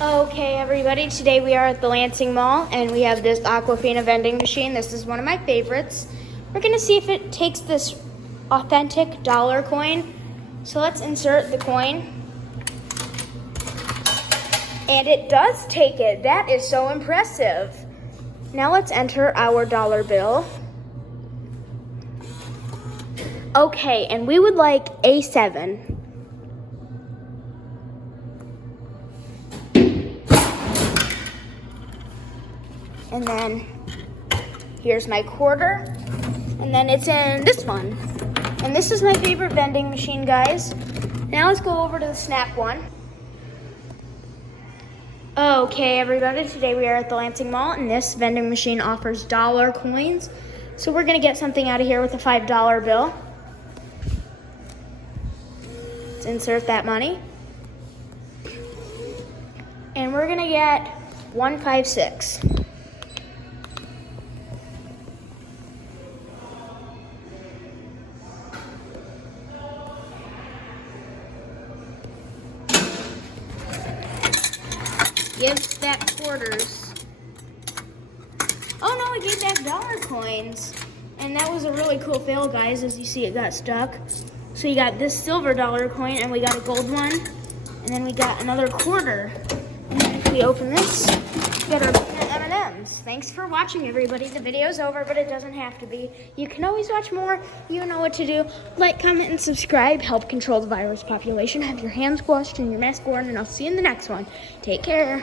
Okay, everybody, today we are at the Lansing Mall, and we have this Aquafina vending machine. This is one of my favorites. We're going to see if it takes this authentic dollar coin. So let's insert the coin. And it does take it. That is so impressive. Now let's enter our dollar bill. Okay, and we would like a 7. And then here's my quarter, and then it's in this one. And this is my favorite vending machine, guys. Now let's go over to the snack one. Okay, everybody, today we are at the Lansing Mall, and this vending machine offers dollar coins. So we're gonna get something out of here with a $5 bill. Let's insert that money. And we're gonna get 156. Give back quarters. Oh no, I gave back dollar coins. And that was a really cool fail, guys. As you see, it got stuck. So you got this silver dollar coin, and we got a gold one. And then we got another quarter. And then if we open this, we got our M&Ms. Thanks for watching, everybody. The video's over, but it doesn't have to be. You can always watch more. You know what to do. Like, comment, and subscribe. Help control the virus population. Have your hands washed and your mask worn, and I'll see you in the next one. Take care.